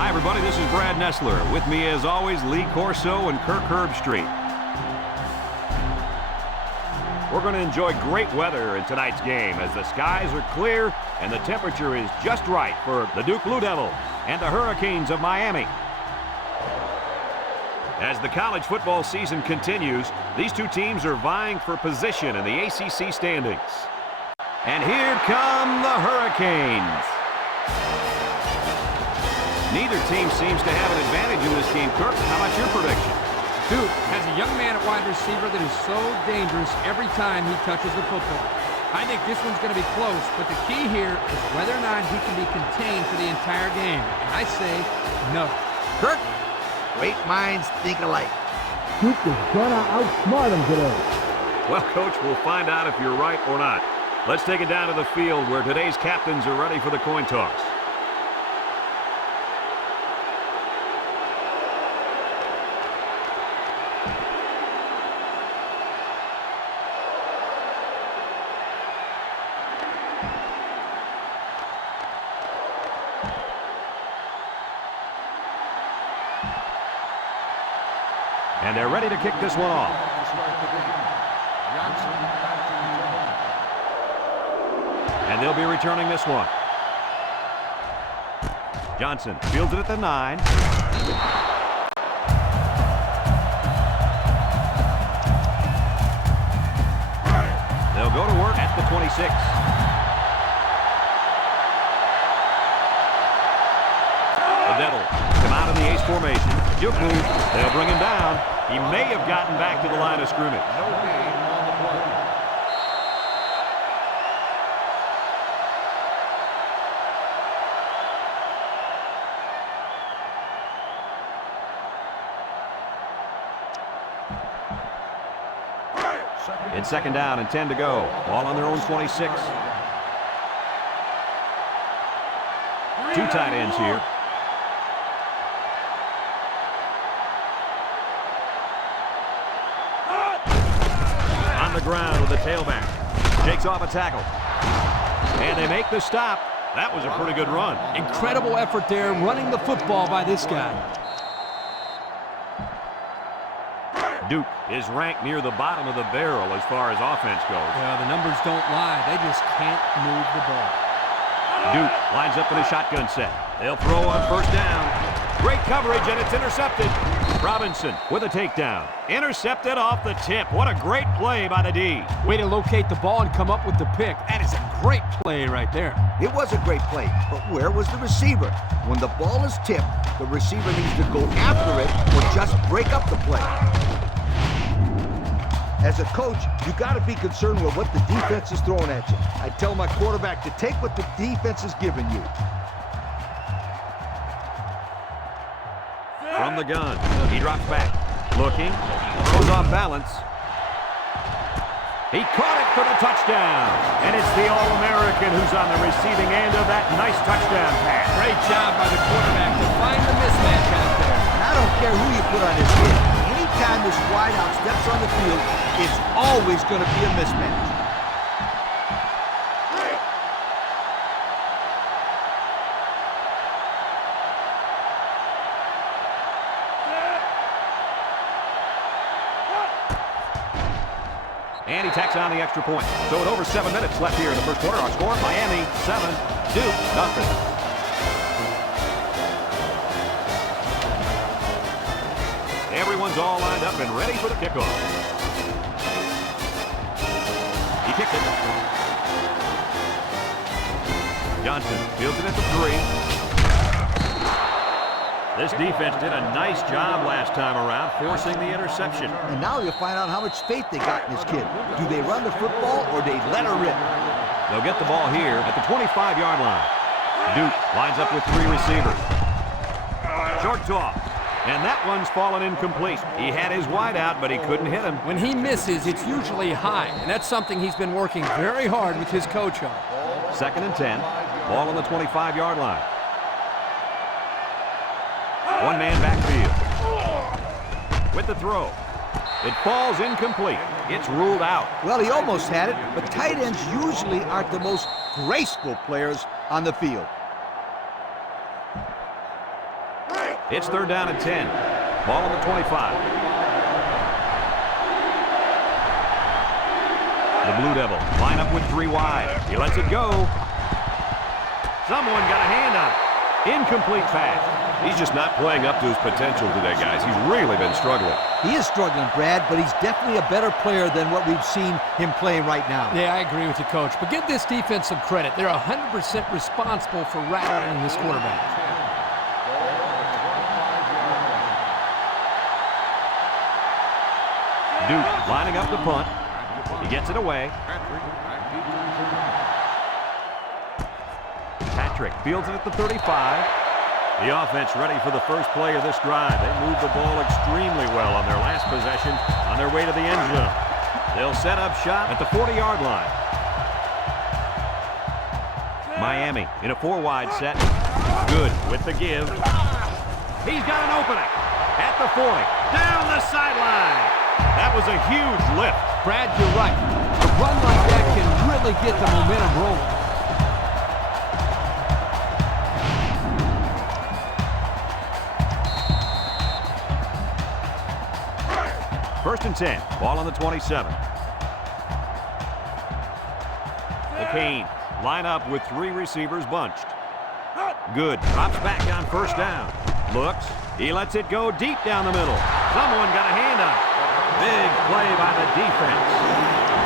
Hi, everybody. This is Brad Nessler. With me, as always, Lee Corso and Kirk Herbstreit. We're going to enjoy great weather in tonight's game as the skies are clear and the temperature is just right for the Duke Blue Devils and the Hurricanes of Miami. As the college football season continues, these two teams are vying for position in the ACC standings. And here come the Hurricanes. Neither team seems to have an advantage in this game. Kirk, how about your prediction? Duke has a young man at wide receiver that is so dangerous every time he touches the football. I think this one's going to be close, but the key here is whether or not he can be contained for the entire game. And I say no. Kirk? Great minds think alike. Duke is gonna outsmart him today. Well, Coach, we'll find out if you're right or not. Let's take it down to the field where today's captains are ready for the coin toss. And they're ready to kick this one off. And they'll be returning this one. Johnson fields it at the 9. They'll go to work at the 26. The Devils come out in the ace formation. Duke move. They'll bring him down. He may have gotten back to the line of scrimmage. No gain on the play. It's second down and 10 to go. Ball on their own 26. Two tight ends here. On the ground with the tailback. Shakes off a tackle. And they make the stop. That was a pretty good run. Incredible effort there running the football by this guy. Duke is ranked near the bottom of the barrel as far as offense goes. Yeah, the numbers don't lie. They just can't move the ball. Duke lines up in a shotgun set. They'll throw on first down. Great coverage, and it's intercepted. Robinson with a takedown. Intercepted off the tip. What a great play by the D. Way to locate the ball and come up with the pick. That is a great play right there. It was a great play, but where was the receiver? When the ball is tipped, the receiver needs to go after it or just break up the play. As a coach, you got to be concerned with what the defense is throwing at you. I tell my quarterback to take what the defense is giving you. From the gun, he drops back. Looking, throws off balance. He caught it for the touchdown. And it's the All-American who's on the receiving end of that nice touchdown pass. Great job by the quarterback to find the mismatch out there. And I don't care who you put on his kid. Anytime this wideout steps on the field, it's always going to be a mismatch. And he tacks on the extra point. So with over 7 minutes left here in the first quarter, our score, Miami 7, Duke nothing. Everyone's all lined up and ready for the kickoff. He kicks it. Johnson fields it at the 3. This defense did a nice job last time around, forcing the interception. And now you'll find out how much faith they got in this kid. Do they run the football or they let her rip? They'll get the ball here at the 25-yard line. Duke lines up with 3 receivers. Short toss. And that one's fallen incomplete. He had his wide out, but he couldn't hit him. When he misses, it's usually high, and that's something he's been working very hard with his coach on. Second and 10. Ball on the 25-yard line. One-man backfield. With the throw. It falls incomplete. It's ruled out. Well, he almost had it, but tight ends usually aren't the most graceful players on the field. It's 3rd down and 10. Ball on the 25. The Blue Devils line up with 3 wide. He lets it go. Someone got a hand on it. Incomplete pass. He's just not playing up to his potential today, guys. He's really been struggling. He is struggling, Brad, but he's definitely a better player than what we've seen him playing right now. Yeah, I agree with you, Coach. But give this defense some credit. They're 100% responsible for rattling this quarterback. Duke lining up the punt. He gets it away. Patrick fields it at the 35. The offense ready for the first play of this drive. They moved the ball extremely well on their last possession on their way to the end zone. They'll set up shop at the 40-yard line. Miami in a 4-wide set. Good with the give. He's got an opening at the 40. Down the sideline. That was a huge lift. Brad, you're right. A run like that can really get the momentum rolling. First and 10. Ball on the 27. The Canes line up with 3 receivers bunched. Good. Drops back on 1st down. Looks. He lets it go deep down the middle. Someone got a hand on it. Big play by the defense.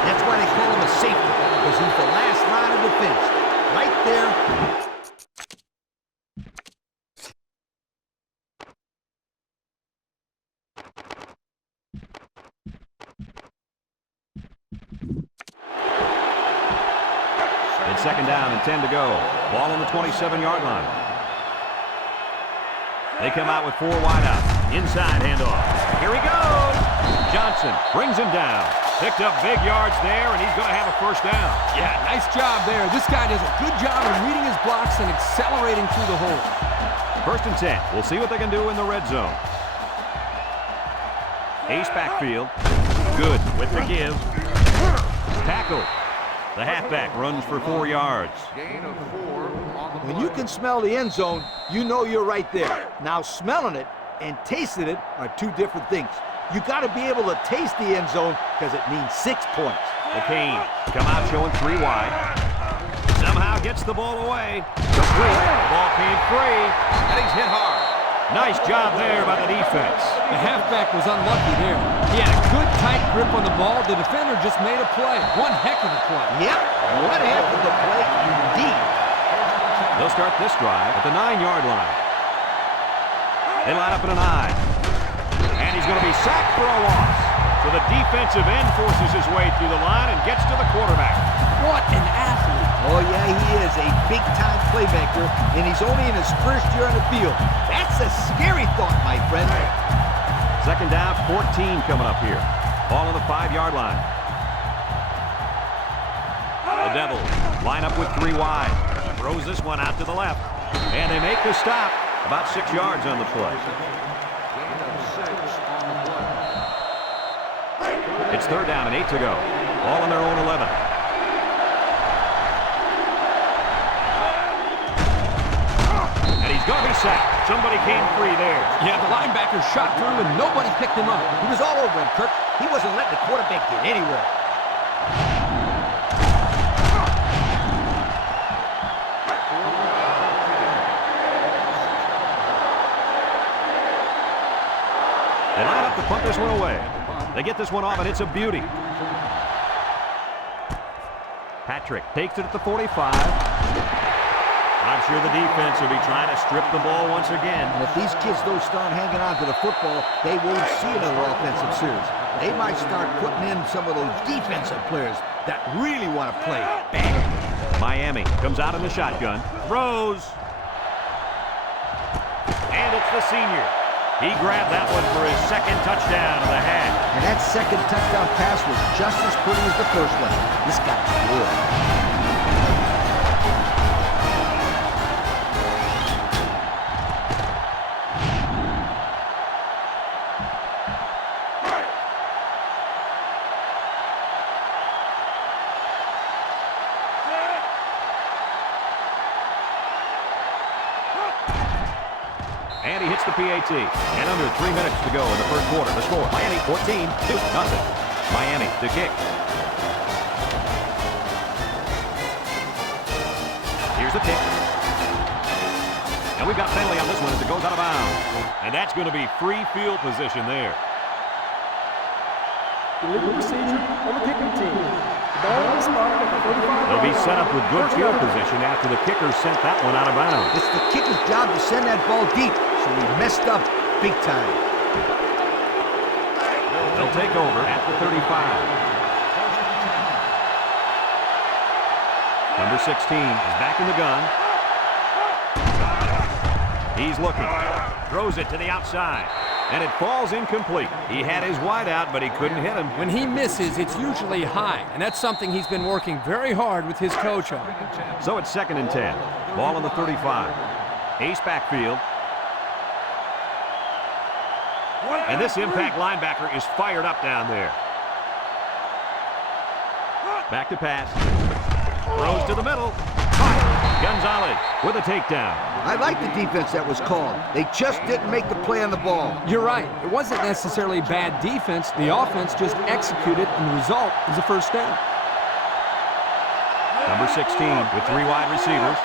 That's why they call him a safety, because he's the last line of defense. Right there. It's 2nd down and 10 to go. Ball on the 27-yard line. They come out with 4 wide out. Inside handoff. Here he goes. Johnson brings him down. Picked up big yards there, and he's going to have a 1st down. Yeah, nice job there. This guy does a good job of reading his blocks and accelerating through the hole. 1st and 10. We'll see what they can do in the red zone. Ace backfield. Good with the give. Tackle. The halfback runs for 4 yards. Gain of 4 on the When you can smell the end zone, you know you're right there. Now, smelling it and tasting it are 2 different things. You got to be able to taste the end zone because it means 6 points. The Canes come out showing 3 wide. Somehow gets the ball away. Complete. The ball came free, and he's hit hard. Nice job there by the defense. The halfback was unlucky there. He had a good tight grip on the ball. The defender just made a play. One heck of a play. Yep, one heck of a play indeed. They'll start this drive at the 9-yard line. They line up in an I. And he's going to be sacked for a loss. So the defensive end forces his way through the line and gets to the quarterback. What an athlete. Oh, yeah, he is a big-time playmaker, and he's only in his 1st year on the field. That's a scary thought, my friend. 2nd down, 14 coming up here. Ball on the 5-yard line. The Devils line up with 3 wide. Throws this one out to the left. And they make the stop. About 6 yards on the play. gain of 6 on the play. It's 3rd down and 8 to go. Ball on their own 11. And he's going to be sacked. Somebody came free there. Yeah, the linebacker shot through and nobody picked him up. He was all over him, Kirk. He wasn't letting the quarterback get anywhere. They line up to punt this one away. They get this one off, and it's a beauty. Patrick takes it at the 45. I'm sure the defense will be trying to strip the ball once again. And if these kids don't start hanging on to the football, they won't see another offensive series. They might start putting in some of those defensive players that really want to play. Bang! Miami comes out in the shotgun. Throws. And it's the senior. He grabbed that one for his 2nd touchdown of the half. And that 2nd touchdown pass was just as pretty as the 1st one. This guy's good. And he hits the PAT. And under 3 minutes to go in the first quarter. The score, Miami 14, Duke nothing. Miami to kick. Here's the kick. And we've got a penalty on this one as it goes out of bounds. And that's going to be free field position there. Illegal procedure on the kicking team. The ball is spotted at the 35. They'll be set up with good field position after the kicker sent that one out of bounds. It's the kicker's job to send that ball deep, so he messed up big time. They'll take over at the 35. Number 16 is back in the gun. He's looking. Throws it to the outside. And it falls incomplete. He had his wide out, but he couldn't hit him. When he misses, it's usually high, and that's something he's been working very hard with his coach on. So it's 2nd and 10. Ball on the 35. Ace backfield. And this impact linebacker is fired up down there. Back to pass. Throws to the middle. Gonzalez with a takedown. I like the defense that was called. They just didn't make the play on the ball. You're right. It wasn't necessarily bad defense. The offense just executed, and the result is a first down. Number 16 with 3 wide receivers.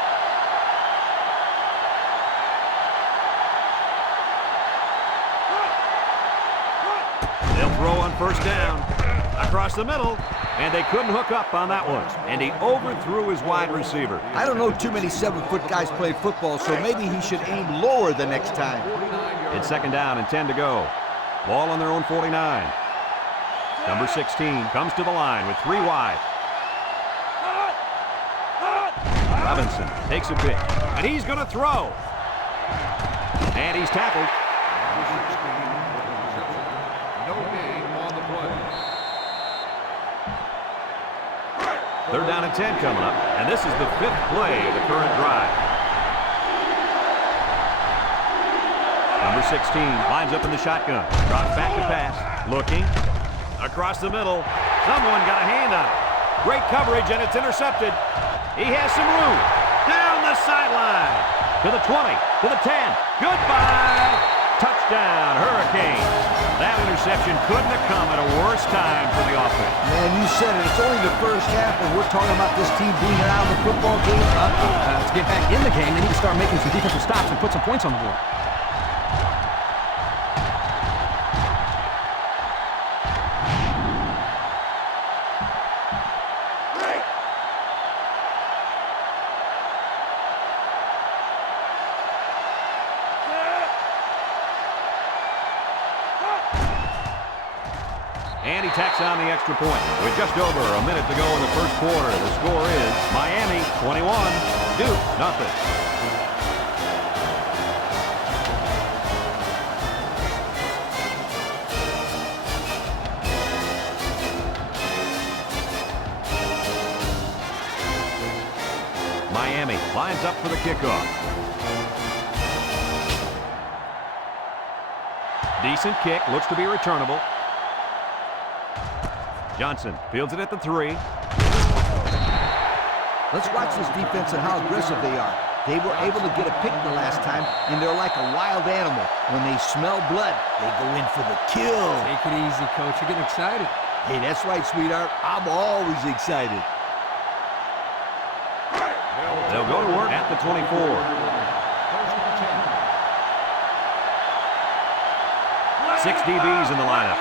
They'll throw on first down. Across the middle. And they couldn't hook up on that one. And he overthrew his wide receiver. I don't know too many 7-foot guys play football, so maybe he should aim lower the next time. It's 2nd down and 10 to go. Ball on their own 49. Number 16 comes to the line with 3 wide. Robinson takes a pitch. And he's going to throw. And he's tackled. No gain on the play. 3rd down and 10 coming up. And this is the 5th play of the current drive. Number 16 lines up in the shotgun. Drops back to pass. Looking. Across the middle. Someone got a hand on it. Great coverage, and it's intercepted. He has some room. Down the sideline. To the 20. To the 10. Goodbye. Touchdown, Hurricanes. That interception couldn't have come at a worse time for the offense. Man, you said it. It's only the first half, and we're talking about this team being around the football game. To get back in the game, they need to start making some defensive stops and put some points on the board. And he tacks on the extra point. With just over a minute to go in the first quarter, the score is Miami 21, Duke nothing. Miami lines up for the kickoff. Decent kick, looks to be returnable. Johnson fields it at the 3. Let's watch this defense and how aggressive they are. They were able to get a pick the last time, and they're like a wild animal. When they smell blood, they go in for the kill. Take it easy, Coach. You're getting excited. Hey, that's right, sweetheart. I'm always excited. They'll go to work at the 24. Six DBs in the lineup.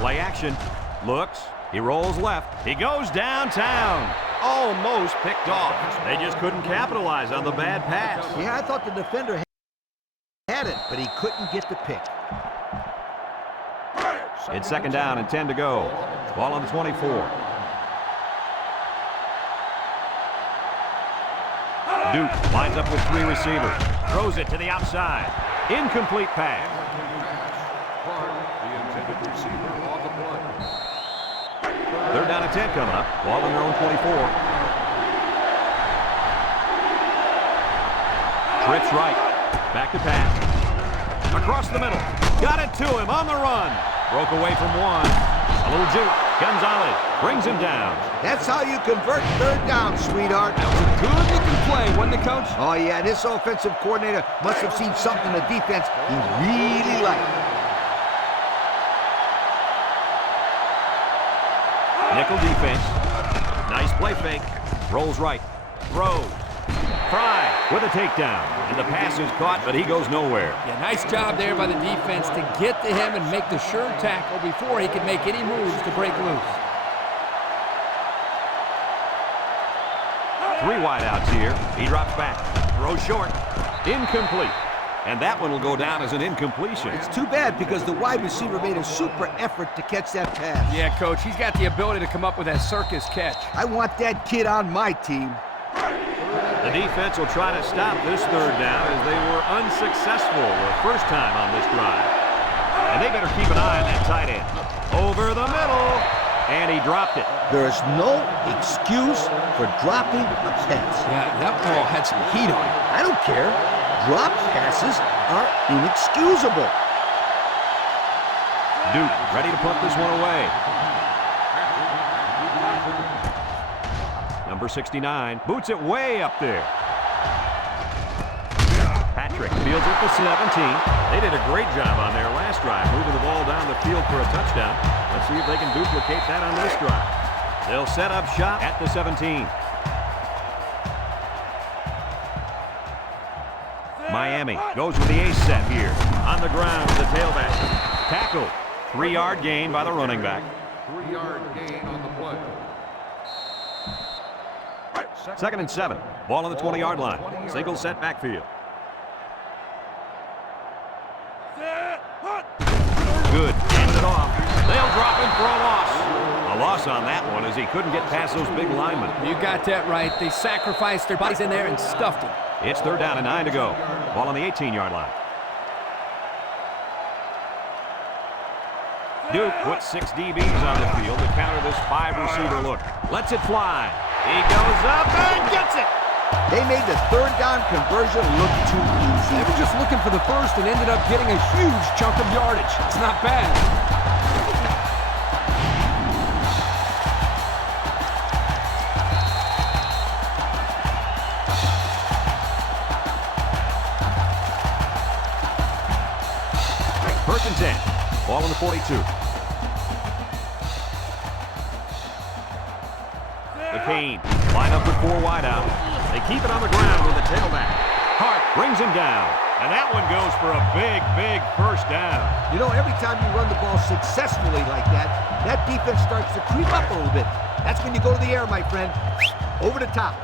Play action. Looks. He rolls left. He goes downtown. Almost picked off. They just couldn't capitalize on the bad pass. Yeah, I thought the defender had it, but he couldn't get the pick. It's 2nd down and 10 to go. Ball on the 24. Duke lines up with 3 receivers. Throws it to the outside. Incomplete pass. The intended receiver on the play. 3rd down and 10 coming up. Ball on their own 24. Trips right. Back to pass. Across the middle. Got it to him on the run. Broke away from one. A little juke. Gonzalez brings him down. That's how you convert third down, sweetheart. That was a good-looking play, wasn't it, Coach? Oh, yeah, this offensive coordinator must have seen something in the defense he really liked. Nickel defense. Nice play fake. Rolls right. Throws. Fry with a takedown. And the pass is caught, but he goes nowhere. Yeah, nice job there by the defense to get to him and make the sure tackle before he could make any moves to break loose. 3 wideouts here. He drops back. Throws short. Incomplete. And that one will go down as an incompletion. It's too bad because the wide receiver made a super effort to catch that pass. Yeah, Coach, he's got the ability to come up with that circus catch. I want that kid on my team. The defense will try to stop this third down as they were unsuccessful the first time on this drive. And they better keep an eye on that tight end. Over the middle. And he dropped it. There is no excuse for dropping a pass. Yeah, that ball had some heat on it. I don't care. Drop passes are inexcusable. Duke ready to put this one away. Number 69 boots it way up there. Patrick fields it for 17. They did a great job on their last drive, moving the ball down the field for a touchdown. Let's see if they can duplicate that on this drive. They'll set up shop at the 17. Miami goes with the ace set here. On the ground with the tailback. Tackle. 3-yard gain by the running back. 3-yard gain on the play. 2nd and 7. Ball on the 20-yard line. Single set backfield. Good. Hands it off. They'll drop him for a loss. A loss on that one as he couldn't get past those big linemen. You got that right. They sacrificed their bodies in there and stuffed him. It's 3rd down and 9 to go. Ball on the 18-yard line. Duke puts 6 DBs on the field to counter this 5-receiver look. Lets it fly. He goes up and gets it. They made the third down conversion look too easy. They were just looking for the first and ended up getting a huge chunk of yardage. It's not bad. First and 10. Ball on the 42. McCain line up with 4 wideouts. They keep it on the ground with the tailback. Hart brings him down. And that one goes for a big, big first down. You know, every time you run the ball successfully like that, that defense starts to creep up a little bit. That's when you go to the air, my friend. Over the top.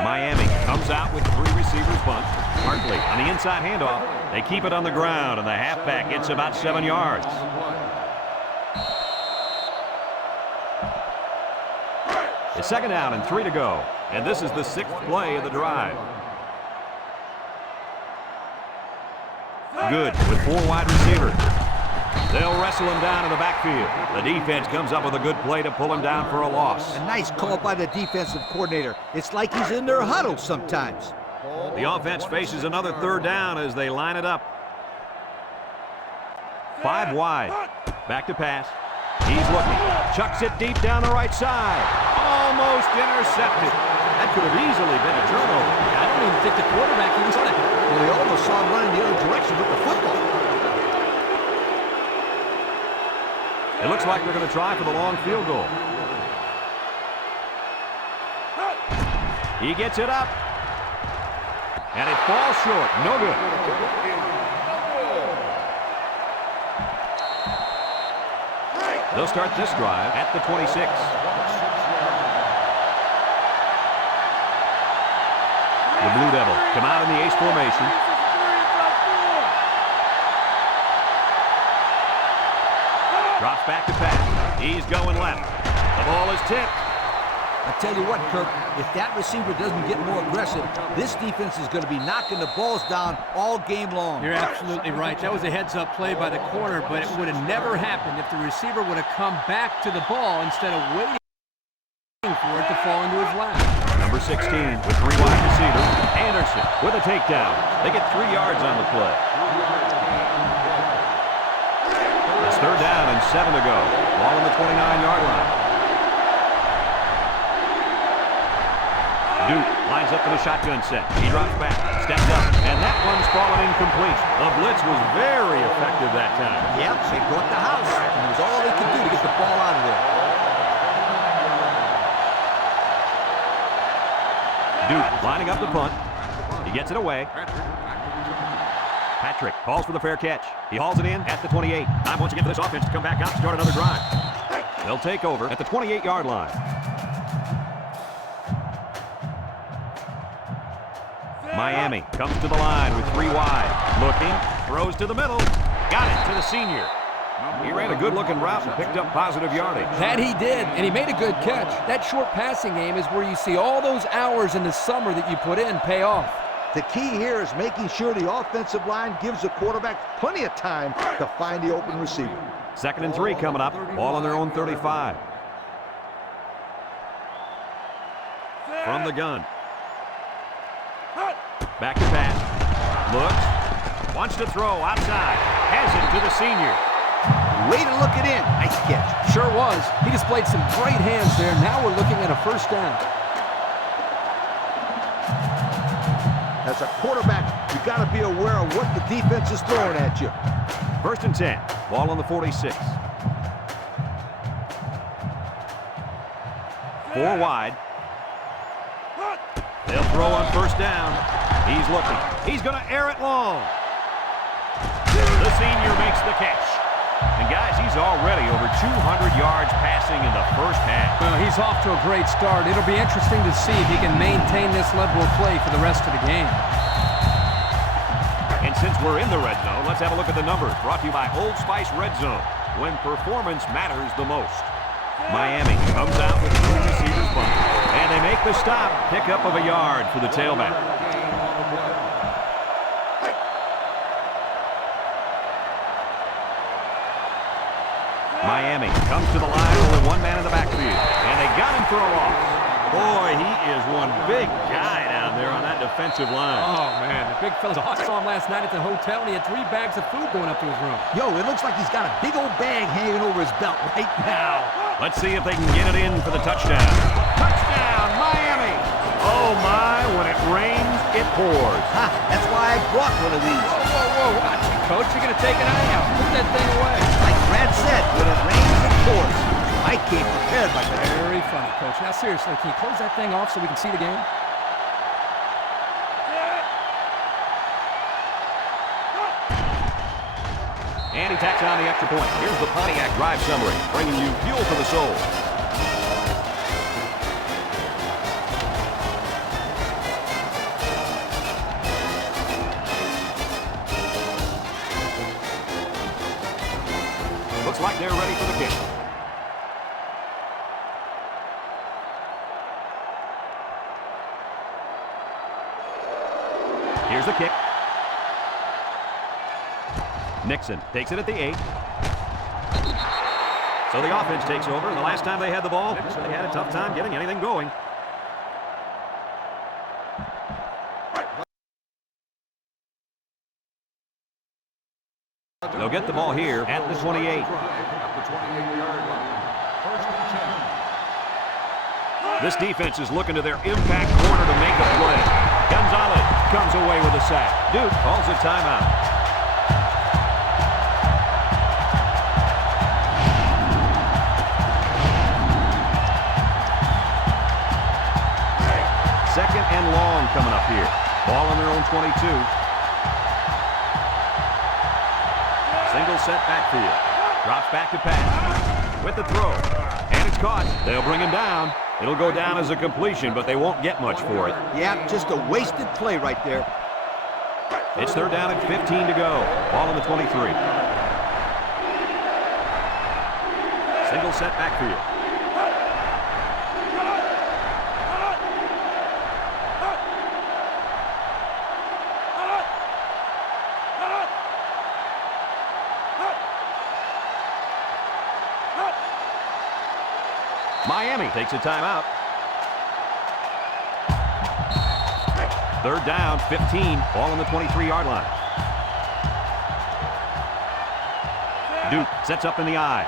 Miami comes out with 3 receivers bunt. Hartley on the inside handoff. They keep it on the ground, and the halfback gets about 7 yards. It's 2nd down and 3 to go. And this is the 6th play of the drive. Good with 4 wide receivers. They'll wrestle him down in the backfield. The defense comes up with a good play to pull him down for a loss. A nice call by the defensive coordinator. It's like he's in their huddle sometimes. The offense faces another 3rd down as they line it up. 5 wide. Back to pass. He's looking. Chucks it deep down the right side. Almost intercepted. That could have easily been a turnover. I don't even think the quarterback even saw that. Well, they almost saw him running the other direction with the football. It looks like they're going to try for the long field goal. He gets it up. And it falls short. No good. They'll start this drive at the 26. The Blue Devil come out in the ace formation. Drops back to pass. He's going left. The ball is tipped. I tell you what, Kirk, if that receiver doesn't get more aggressive, this defense is going to be knocking the balls down all game long. You're absolutely right. That was a heads-up play by the corner, but it would have never happened if the receiver would have come back to the ball instead of waiting for it to fall into his lap. Number 16 with 3 wide receivers. Anderson with a takedown. They get 3 yards on the play. The third down and 7 to go. Ball on the 29-yard line. Duke lines up for the shotgun set. He drops back, steps up, and that one's fallen incomplete. The blitz was very effective that time. Yep, they brought the house, and it was all they could do to get the ball out of there. Duke lining up the punt. He gets it away. Patrick calls for the fair catch. He hauls it in at the 28. Time once again for this offense to come back out and start another drive. They'll take over at the 28-yard line. Miami comes to the line with 3 wide. Looking, throws to the middle. Got it to the senior. He ran a good-looking route and picked up positive yardage. That he did, and he made a good catch. That short passing game is where you see all those hours in the summer that you put in pay off. The key here is making sure the offensive line gives the quarterback plenty of time to find the open receiver. 2nd and 3 coming up. Ball on their own 35. From the gun. Back to pass. Looks. Wants to throw outside. Has it to the senior. Way to look it in. Nice catch. Sure was. He displayed some great hands there. Now we're looking at a first down. As a quarterback, you got to be aware of what the defense is throwing at you. 1st and 10. Ball on the 46. 4 wide. They'll throw on first down. He's looking. He's going to air it long. The senior makes the catch. And guys, he's already over 200 yards passing in the first half. Well, he's off to a great start. It'll be interesting to see if he can maintain this level of play for the rest of the game. And since we're in the red zone, let's have a look at the numbers. Brought to you by Old Spice Red Zone, when performance matters the most. Miami comes out with 2 receivers bunt, and they make the stop. Pickup of a yard for the tailback. Miami comes to the line, only 1 man in the backfield, and they got him for a loss. Boy, he is one big guy down there on that defensive line. Oh, man, the big fella. I saw him last night at the hotel, and he had 3 bags of food going up to his room. Yo, it looks like he's got a big old bag hanging over his belt right now. Let's see if they can get it in for the touchdown. Touchdown, Miami! Oh, my, when it rains, it pours. Ha, that's why I brought one of these. Whoa, watch it, Coach. You're going to take an eye out. Put that thing away. Like Brad said, when it rains, it pours. I came prepared, my man. Very funny, Coach. Now, seriously, can you close that thing off so we can see the game? And he tacks on the extra point. Here's the Pontiac drive summary, bringing you fuel for the soul. Looks like they're ready for the kick. Here's the kick. Nixon takes it at the 8. So the offense takes over. And the last time they had the ball, they had a tough time getting anything going. They'll get the ball here at the 28. At the 28-yard line. 1st and 10. This defense is looking to their impact corner to make a play. Gonzalez comes away with a sack. Duke calls a timeout. Second and long coming up here. Ball on their own 22. Single set backfield. Drops back to pass. With the throw. And it's caught. They'll bring him down. It'll go down as a completion, but they won't get much for it. Yeah, just a wasted play right there. It's 3rd down and 15 to go. Ball on the 23. Single set backfield. Miami takes a timeout. 3rd down, 15. Ball on the 23-yard line. Duke sets up in the eye.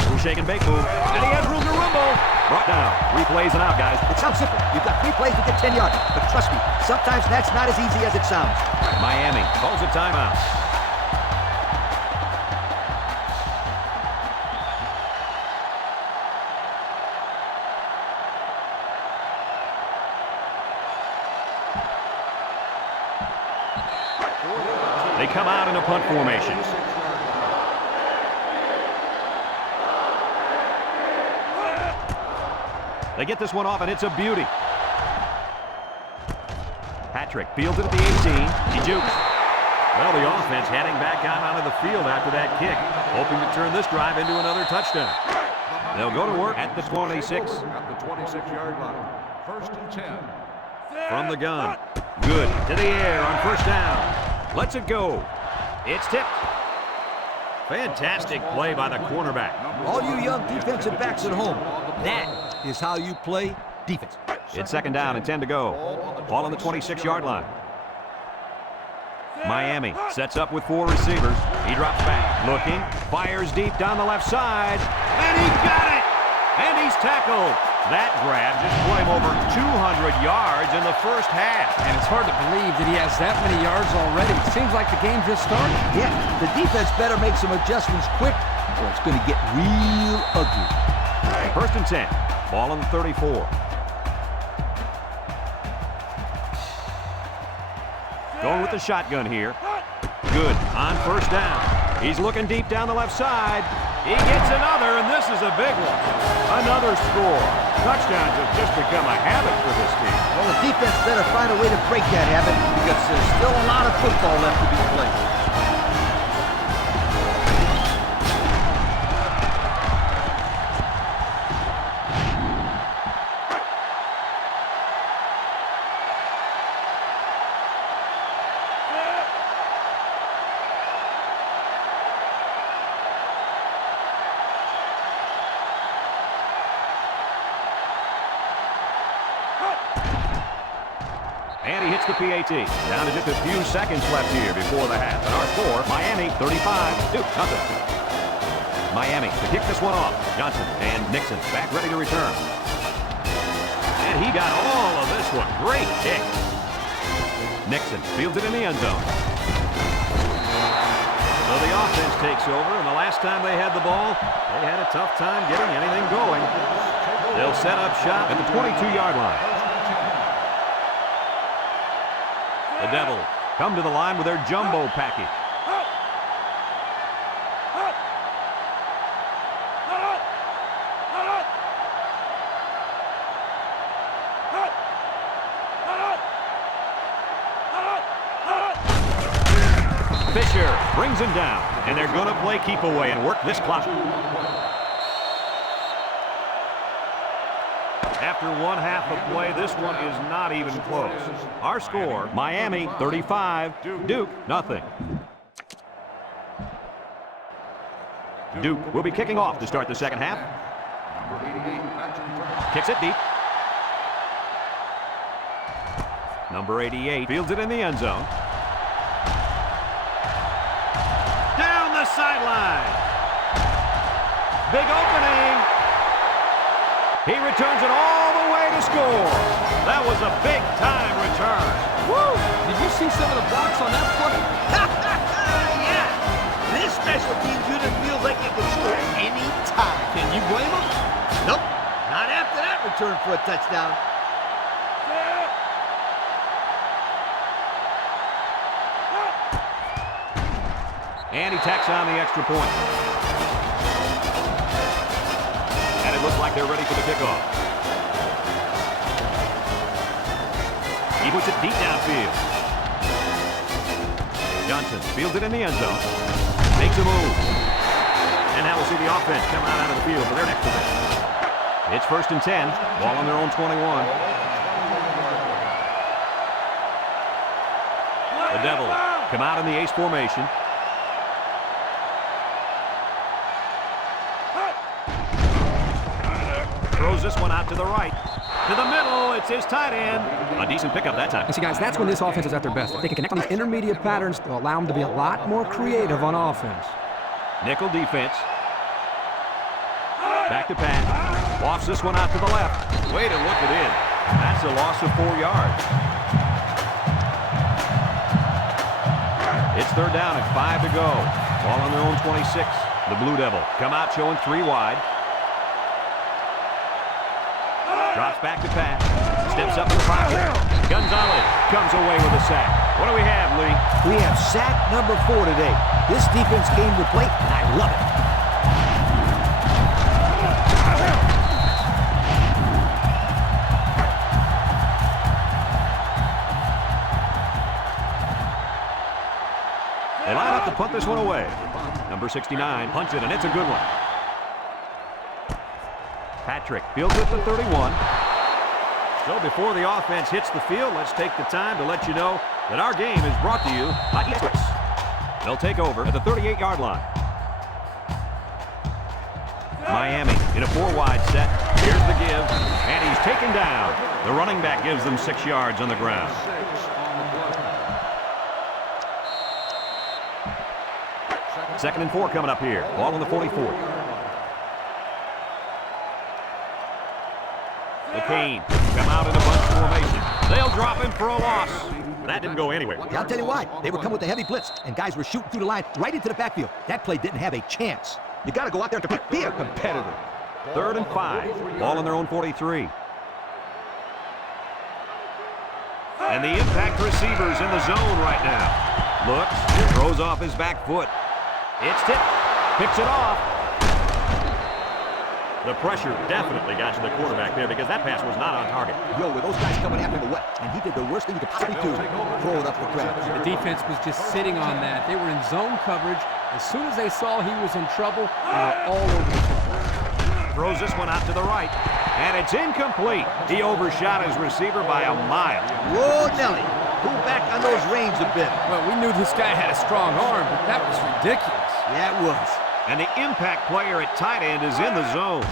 Little shake and bake move. And he has room to rumble. Brought down. 3 plays and out, guys. It sounds simple. You've got 3 plays to get 10 yards. But trust me, sometimes that's not as easy as it sounds. Miami calls a timeout. They come out in a punt formation. They get this one off, and it's a beauty. Patrick fields it at the 18. He jukes. Well, the offense heading back out onto the field after that kick, hoping to turn this drive into another touchdown. They'll go to work at the 26. At the 26-yard line. 1st and 10. From the gun. Good. To the air on 1st down. Lets it go. It's tipped. Fantastic play by the cornerback. All you young defensive backs at home, that is how you play defense. It's 2nd down and 10 to go. Ball on the 26-yard line. Miami sets up with 4 receivers. He drops back. Looking. Fires deep down the left side. And he got it! And he's tackled. That grab just put him over 200 yards in the 1st half. And it's hard to believe that he has that many yards already. Seems like the game just started. Yeah, the defense better make some adjustments quick, or it's going to get real ugly. 1st and 10. Ball on the 34. Going with the shotgun here. Good on 1st down. He's looking deep down the left side. He gets another, and this is a big one. Another score. Touchdowns have just become a habit for this team. Well, the defense better find a way to break that habit because there's still a lot of football left to be played. And he hits the PAT. Down to just a few seconds left here before the half. And our score, Miami 35, Duke nothing. Miami to kick this one off. Johnson and Nixon back ready to return. And he got all of this one. Great kick. Nixon fields it in the end zone. So the offense takes over, and the last time they had the ball, they had a tough time getting anything going. They'll set up shop at the 22-yard line. The Devils come to the line with their jumbo package. Fisher brings him down, and they're going to play keep away and work this clock. After 1 half of play, this one is not even close. Our score, Miami 35, Duke nothing. Duke will be kicking off to start the 2nd half. Kicks it deep. Number 88 fields it in the end zone. Down the sideline. Big opening. He returns it all the way to score. That was a big-time return. Woo! Did you see some of the blocks on that play? Yeah, this special teams unit feels like it can score any time. Can you blame him? Nope, not after that return for a touchdown. And he tacks on the extra point. And it looks like they're ready for the kickoff. He puts it deep downfield. Johnson fields it in the end zone. Makes a move. And now we'll see the offense come out of the field for their next possession. It's 1st and 10. Ball on their own 21. The Devils come out in the ace formation. Throws this one out to the right. To the middle, it's his tight end. A decent pickup that time. And see, guys, that's when this offense is at their best. If they can connect on these intermediate patterns, they'll allow them to be a lot more creative on offense. Nickel defense. Back to pass. Lofts this one out to the left. Way to look it in. That's a loss of 4 yards. It's third down and 5 to go. Ball on their own 26. The Blue Devil come out showing 3 wide. Drops back to pass. Steps up in the pocket. Gonzalez comes away with a sack. What do we have, Lee? We have sack number 4 today. This defense came to play, and I love it. They line up to punt this one away. Number 69 punts it, and it's a good one. Patrick fields it to 31. So before the offense hits the field, let's take the time to let you know that our game is brought to you by Eclipse. They'll take over at the 38-yard line. Miami in a 4-wide set. Here's the give, and he's taken down. The running back gives them 6 yards on the ground. Second and 4 coming up here. Ball on the 44. The Cane come out in a bunch formation. They'll drop him for a loss. That didn't go anywhere. Yeah, I'll tell you why. They would come with a heavy blitz, and guys were shooting through the line right into the backfield. That play didn't have a chance. You got to go out there to be a competitor. Third and 5. Ball on their own 43. And the impact receiver's in the zone right now. Looks, throws off his back foot. It's tipped, picks it off. The pressure definitely got to the quarterback there because that pass was not on target. Yo, with those guys coming after the wet, and he did the worst thing you could possibly do, throw it up the crowd. The defense was just sitting on that. They were in zone coverage. As soon as they saw he was in trouble, they were all over the football. Throws this one out to the right, and it's incomplete. He overshot his receiver by a mile. Whoa, Nelly. Pull back on those reins a bit. Well, we knew this guy had a strong arm, but that was ridiculous. Yeah, it was. And the impact player at tight end is in the zone.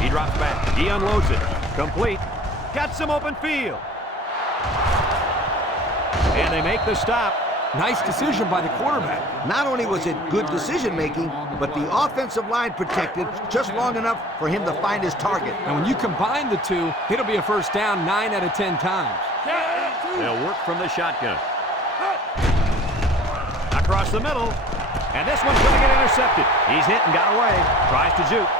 He drops back. He unloads it. Complete. Got some open field. And they make the stop. Nice decision by the quarterback. Not only was it good decision-making, but the offensive line protected just long enough for him to find his target. And when you combine the two, it'll be a first down 9 out of 10 times. They'll work from the shotgun. Across the middle. And this one's going to get intercepted. He's hit and got away. Tries to juke.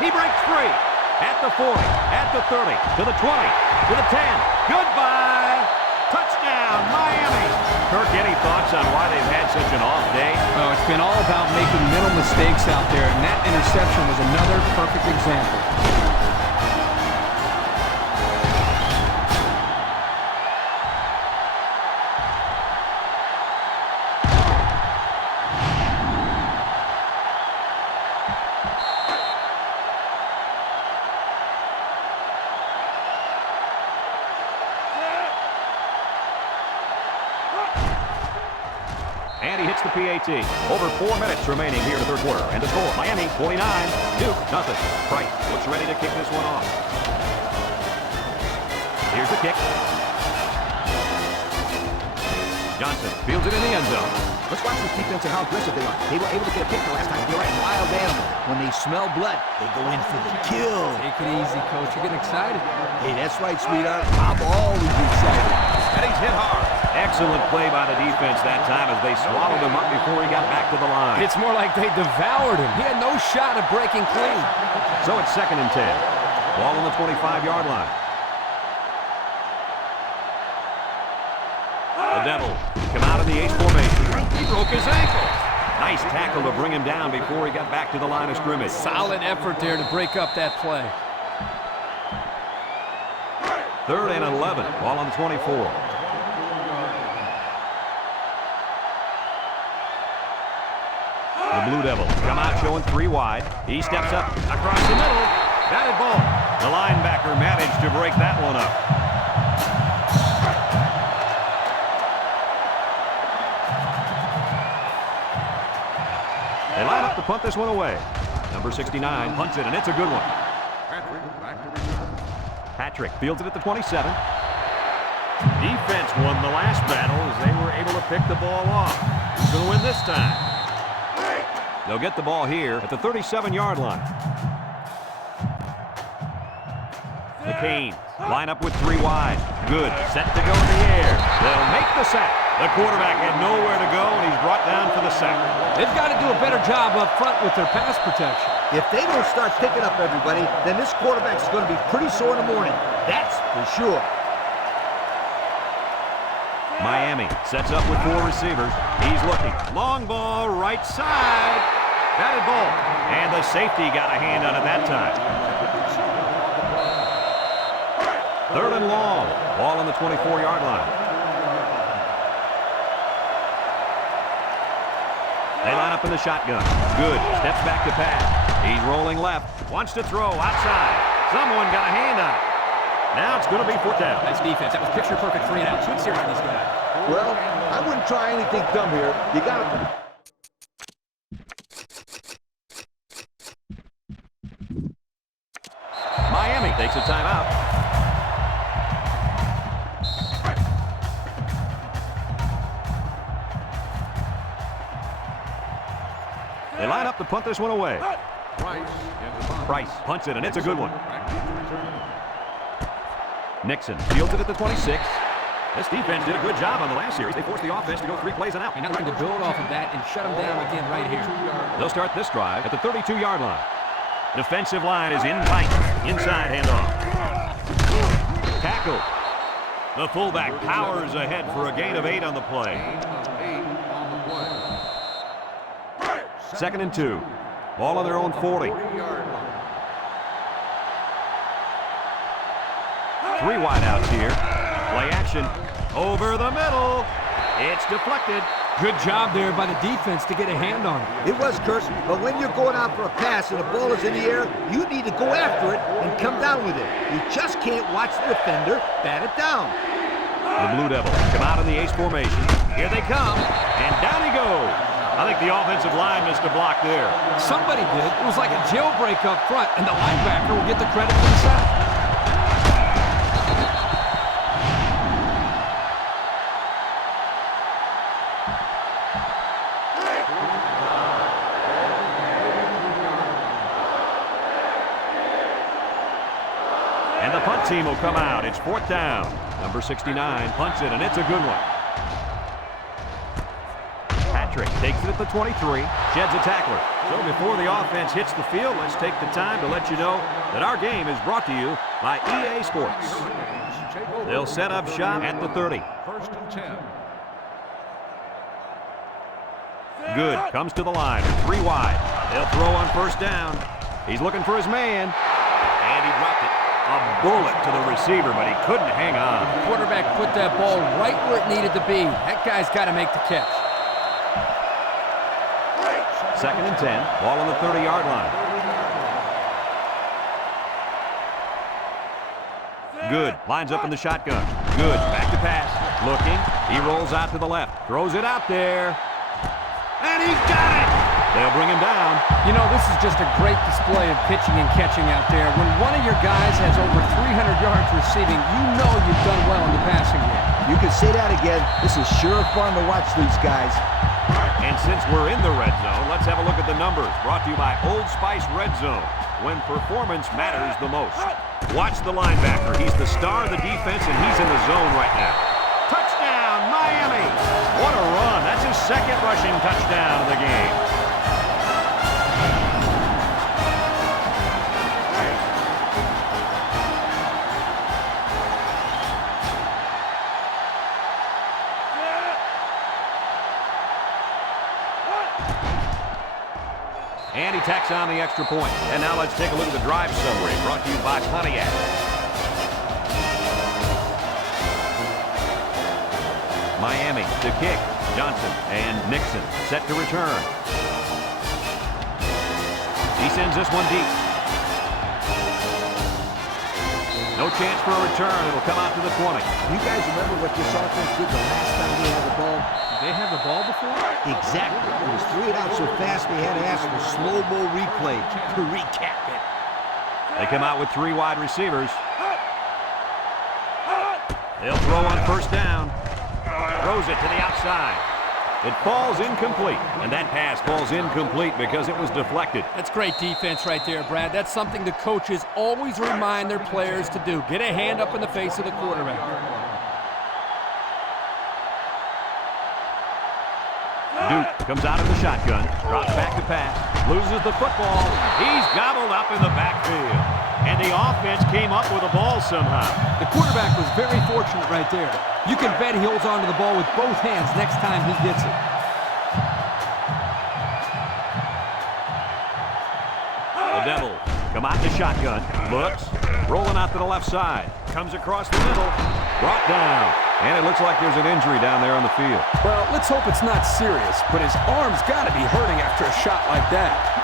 He breaks free. At the 40, at the 30, to the 20, to the 10. Goodbye. Touchdown, Miami. Kirk, any thoughts on why they've had such an off day? Oh, it's been all about making mental mistakes out there, and that interception was another perfect example. And he hits the PAT. Over 4 minutes remaining here in the third quarter. And the score, Miami 49, Duke nothing. Price looks ready to kick this one off. Here's the kick. Johnson fields it in the end zone. Let's watch this defense and how aggressive they are. They were able to get a pick the last time. They're a wild animal. When they smell blood, they go in for the kill. Take it easy, Coach. You're getting excited. Hey, that's right, sweetheart. I'm always excited. And he's hit hard. Excellent play by the defense that time as they swallowed him up before he got back to the line. It's more like they devoured him. He had no shot at breaking clean. So it's second and 10. Ball on the 25-yard line. The Devils come out in the ace formation. He broke his ankle. Nice tackle to bring him down before he got back to the line of scrimmage. Solid effort there to break up that play. Third and 11. Ball on the 24. The Blue Devils come out showing 3 wide. He steps up across the middle. Batted ball. The linebacker managed to break that one up. They line up to punt this one away. Number 69 punts it, and it's a good one. Patrick back to return. Patrick fields it at the 27. Defense won the last battle as they were able to pick the ball off. Who's going to win this time? They'll get the ball here at the 37-yard line. McCain line up with 3 wide. Good. Set to go in the air. They'll make the sack. The quarterback had nowhere to go, and he's brought down for the sack. They've got to do a better job up front with their pass protection. If they don't start picking up everybody, then this quarterback's going to be pretty sore in the morning. That's for sure. Miami sets up with 4 receivers. He's looking. Long ball, right side. Batted ball. And the safety got a hand on it that time. 3rd and long. Ball on the 24-yard line. They line up in the shotgun. Good. Steps back to pass. He's rolling left. Wants to throw outside. Someone got a hand on it. Now it's going to be 4th down. Nice defense. That was picture-perfect 3 and out. Good series from these guys. Well, I wouldn't try anything dumb here. You got to... Miami takes a timeout. They line up to punt this one away. Price punts it, and it's a good one. Nixon fields it at the 26. This defense did a good job on the last series. They forced the offense to go 3 plays and out. And now looking to build off of that and shut them down again right here. They'll start this drive at the 32-yard line. Defensive line is in tight. Inside handoff. Tackle. The fullback powers ahead for a gain of 8 on the play. 2nd and 2. Ball on their own 40. 3 wideouts here. Play action. Over the middle. It's deflected. Good job there by the defense to get a hand on it. It was, Kurt, but when you're going out for a pass and the ball is in the air, you need to go after it and come down with it. You just can't watch the defender bat it down. The Blue Devils come out in the ace formation. Here they come, and down he goes. I think the offensive line missed a block there. Somebody did. It was like a jailbreak up front, and the linebacker will get the credit for the sack. And the punt team will come out. It's 4th down. Number 69 punts it, and it's a good one. Patrick takes it at the 23, sheds a tackler. So before the offense hits the field, let's take the time to let you know that our game is brought to you by EA Sports. They'll set up shop at the 30. 1st and 10. Good. Comes to the line. 3 wide. They'll throw on 1st down. He's looking for his man. And he dropped it. A bullet to the receiver, but he couldn't hang on. The quarterback put that ball right where it needed to be. That guy's got to make the catch. 2nd and 10. Ball on the 30-yard line. Good. Lines up in the shotgun. Good. Back to pass. Looking. He rolls out to the left. Throws it out there. And he's got it! They'll bring him down. You know, this is just a great display of pitching and catching out there. When one of your guys has over 300 yards receiving, you know you've done well in the passing game. You can say that again. This is sure fun to watch these guys. And since we're in the red zone, let's have a look at the numbers. Brought to you by Old Spice Red Zone, when performance matters the most. Watch the linebacker. He's the star of the defense, and he's in the zone right now. Touchdown, Miami! What a run. That's his 2nd rushing touchdown of the game. And he tacks on the extra point. And now let's take a look at the drive summary brought to you by Pontiac. Miami to kick. Johnson and Nixon set to return. He sends this one deep. No chance for a return. It'll come out to the 20. You guys remember what this offense did the last time they had the ball? Did they have the ball before? Exactly. It was 3 and out so fast they had to ask for slow-mo replay to recap it. They come out with 3 wide receivers. They'll throw on first down. Throws it to the outside. It falls incomplete, and that pass falls incomplete because it was deflected. That's great defense right there, Brad. That's something the coaches always remind their players to do. Get a hand up in the face of the quarterback. Duke comes out of the shotgun, drops back to pass, loses the football. He's gobbled up in the backfield. And the offense came up with the ball somehow. The quarterback was very fortunate right there. You can bet he holds on to the ball with both hands next time he gets it. The Devils come out in the shotgun, looks, rolling out to the left side, comes across the middle, brought down. And it looks like there's an injury down there on the field. Well, let's hope it's not serious, but his arm's got to be hurting after a shot like that.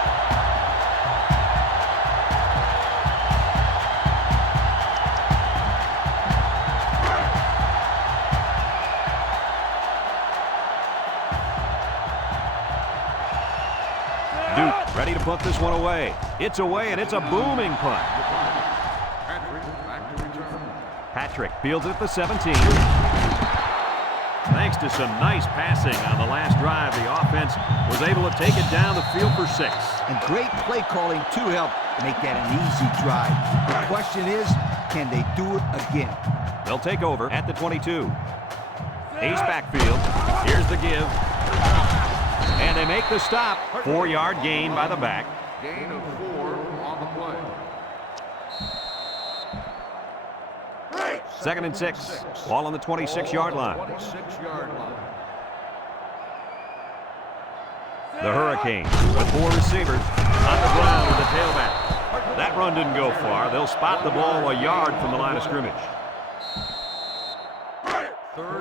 Duke ready to punt this one away. It's away, and it's a booming punt. Patrick fields it at the 17. Thanks to some nice passing on the last drive, the offense was able to take it down the field for 6. And great play calling to help make that an easy drive. The question is, can they do it again? They'll take over at the 22. Ace backfield. Here's the give. And they make the stop. 4-yard gain by the back. Gain of 4 on the play. 2nd and 6. Ball on the 26-yard line. 26-yard line. The Hurricanes with 4 receivers on the ground with the tailback. That run didn't go far. They'll spot the ball a yard from the line of scrimmage.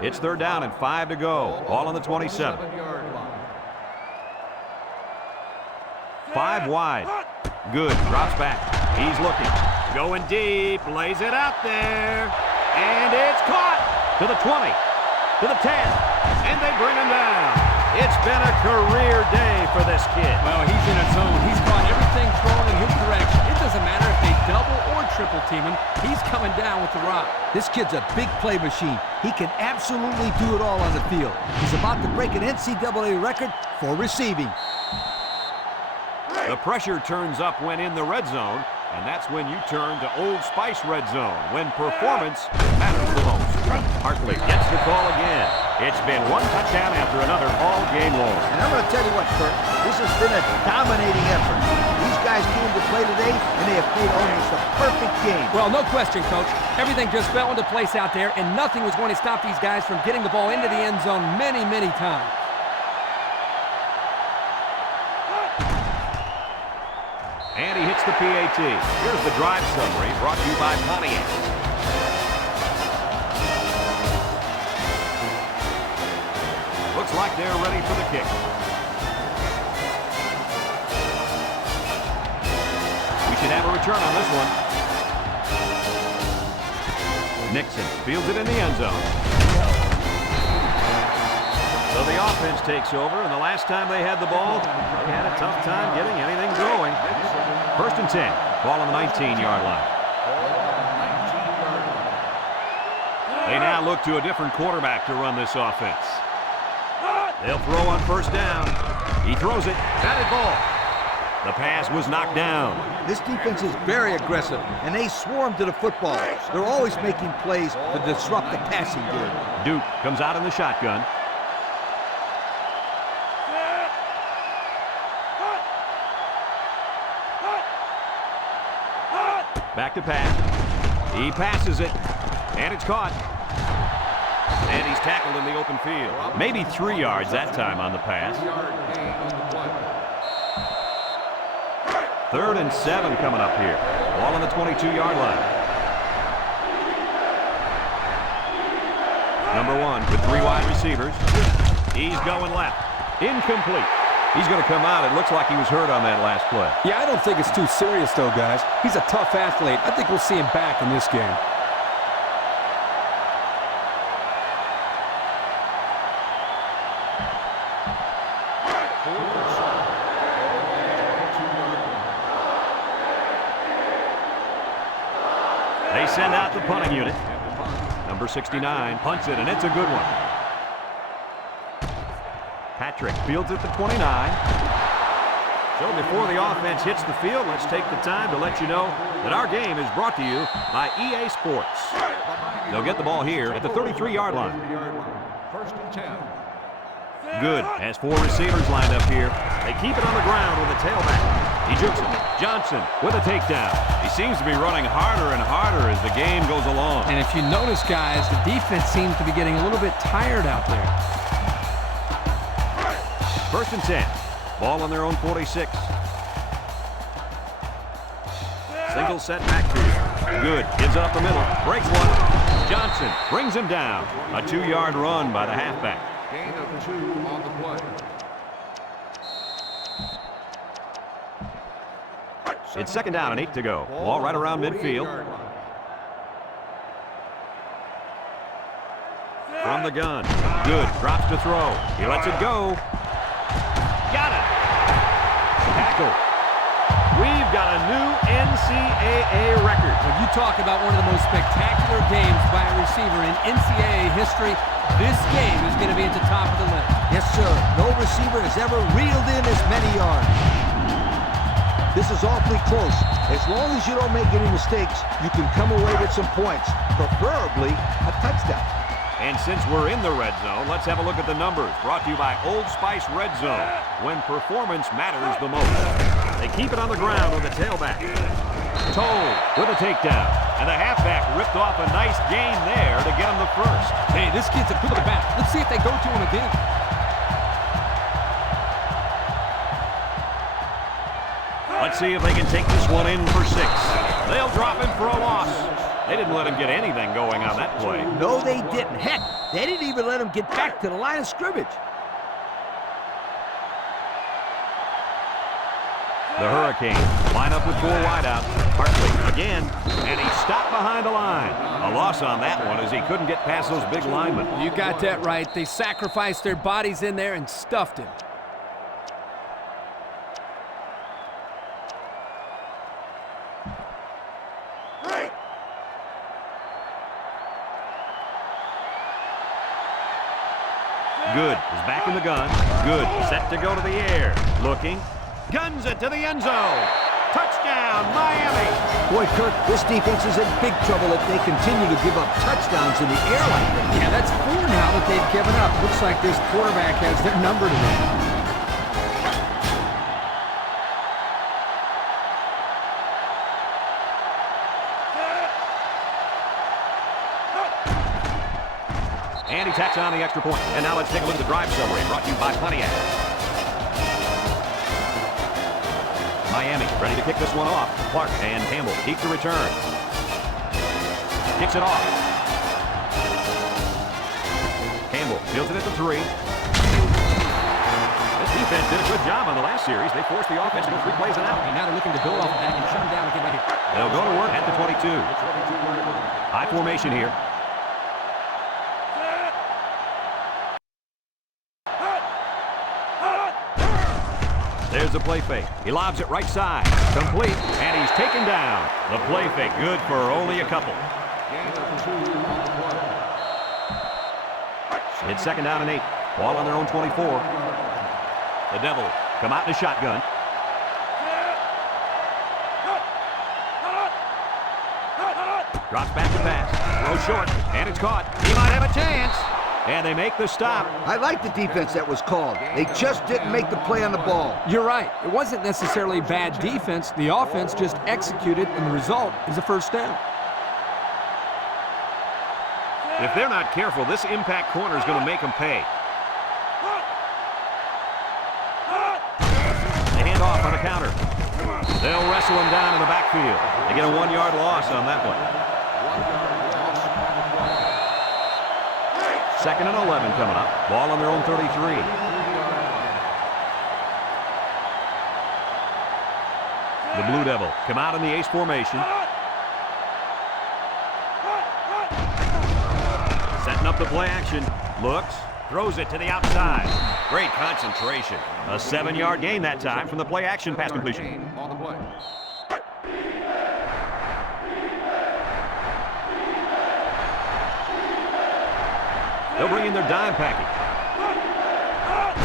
It's 3rd down and 5 to go. Ball on the 27. 5 wide. Good. Drops back. He's looking. Going deep. Lays it out there. And it's caught to the 20, to the 10, and they bring him down. It's been a career day for this kid. Well, he's in a zone. He's caught everything thrown in his direction. It doesn't matter if they double or triple team him. He's coming down with the rock. This kid's a big play machine. He can absolutely do it all on the field. He's about to break an NCAA record for receiving. The pressure turns up when in the red zone, and that's when you turn to Old Spice red zone, when performance matters the most. Hartley gets the call again. It's been one touchdown after another all game long. And I'm going to tell you what, Kurt, this has been a dominating effort. These guys came to play today, and they have played almost a perfect game. Well, no question, Coach. Everything just fell into place out there, and nothing was going to stop these guys from getting the ball into the end zone many, many times. And he hits the PAT. Here's the drive summary brought to you by Pontiac. Looks like they're ready for the kick. We should have a return on this one. Nixon fields it in the end zone. So the offense takes over, and the last time they had the ball, they had a tough time getting anything going. 1st and 10. Ball on the 19-yard line. They now look to a different quarterback to run this offense. They'll throw on first down. He throws it. Batted ball. The pass was knocked down. This defense is very aggressive, and they swarm to the football. They're always making plays to disrupt the passing game. Duke comes out in the shotgun. Back to pass. He passes it, and it's caught. And he's tackled in the open field. Maybe 3 yards that time on the pass. 3rd and 7 coming up here. Ball on the 22-yard line. Number 1 with 3 wide receivers. He's going left. Incomplete. He's going to come out. It looks like he was hurt on that last play. Yeah, I don't think it's too serious, though, guys. He's a tough athlete. I think we'll see him back in this game. They send out the punting unit. Number 69 punts it, and it's a good one. Patrick fields at the 29. So before the offense hits the field, let's take the time to let you know that our game is brought to you by EA Sports. They'll get the ball here at the 33-yard line. First and 10. Good. Has 4 receivers lined up here. They keep it on the ground with a tailback. He jukes it. Johnson with a takedown. He seems to be running harder and harder as the game goes along. And if you notice, guys, the defense seems to be getting a little bit tired out there. First and 10. Ball on their own 46. Single set back to him. Good. Gives it up the middle. Breaks one. Johnson brings him down. A 2-yard run by the halfback. Gain of 2 on the play. It's second down and 8 to go. Ball right around midfield. From the gun. Good. Drops to throw. He lets it go. Got it. Tackle. We've got a new NCAA record. When you talk about one of the most spectacular games by a receiver in NCAA history, this game is going to be at the top of the list. Yes, sir. No receiver has ever reeled in as many yards. This is awfully close. As long as you don't make any mistakes, you can come away with some points, preferably a touchdown. And since we're in the red zone, let's have a look at the numbers. Brought to you by Old Spice Red Zone, when performance matters the most. They keep it on the ground with a tailback. Told with a takedown. And the halfback ripped off a nice gain there to get him the first. Hey, this kid's a good back. Let's see if they go to him again. Let's see if they can take this one in for 6. They'll drop him for a loss. They didn't let him get anything going on that play. No, they didn't. Heck, they didn't even let him get back to the line of scrimmage. The Hurricanes line up with 4 wideouts. Hartley again, and he stopped behind the line. A loss on that one as he couldn't get past those big linemen. You got that right. They sacrificed their bodies in there and stuffed him. Good. Is back in the gun. Good. Set to go to the air. Looking. Guns it to the end zone. Touchdown, Miami. Boy, Kirk, this defense is in big trouble if they continue to give up touchdowns in the air like that. Yeah, that's 4 now that they've given up. Looks like this quarterback has their number today. And he tacks on the extra point. And now let's take a look at the drive summary brought to you by Pontiac. Miami ready to kick this one off. Clark and Campbell keep the return. Kicks it off. Campbell fields it at the 3. This defense did a good job on the last series. They forced the offense to go 3 plays and out. And now they're looking to build off of that and shut him down and get back here. They'll go to work at the 22. High formation here. There's the play fake. He lobs it right side. Complete. And he's taken down. The play fake good for only a couple. It's second down and 8. Ball on their own 24. The Devils come out in a shotgun. Drops back to pass. Throws short. And it's caught. He might have a chance. And they make the stop. I like the defense that was called. They just didn't make the play on the ball. You're right. It wasn't necessarily bad defense. The offense just executed, and the result is a first down. If they're not careful, this impact corner is going to make them pay. They hand off on a counter. They'll wrestle him down in the backfield. They get a 1-yard loss on that one. Second and 11 coming up. Ball on their own 33. The Blue Devil come out in the ace formation. Setting up the play action. Looks. Throws it to the outside. Great concentration. A 7-yard gain that time from the play action pass completion. On the play. They'll bring in their dime package.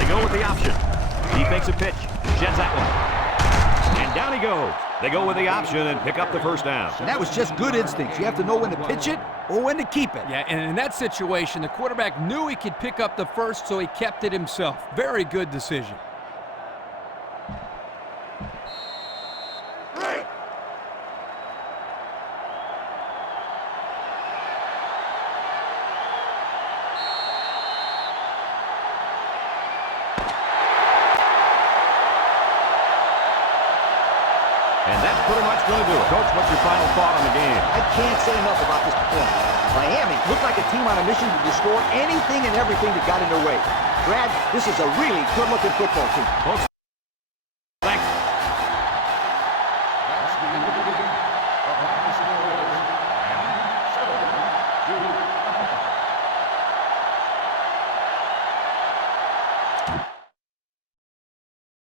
They go with the option. He fakes a pitch. Sheds that one. And down he goes. They go with the option and pick up the first down. And that was just good instincts. You have to know when to pitch it or when to keep it. Yeah, and in that situation, the quarterback knew he could pick up the first, so he kept it himself. Very good decision. And that's pretty much going to do it. Coach, what's your final thought on the game? I can't say enough about this performance. Miami looked like a team on a mission to destroy anything and everything that got in their way. Brad, this is a really good-looking football team. Folks,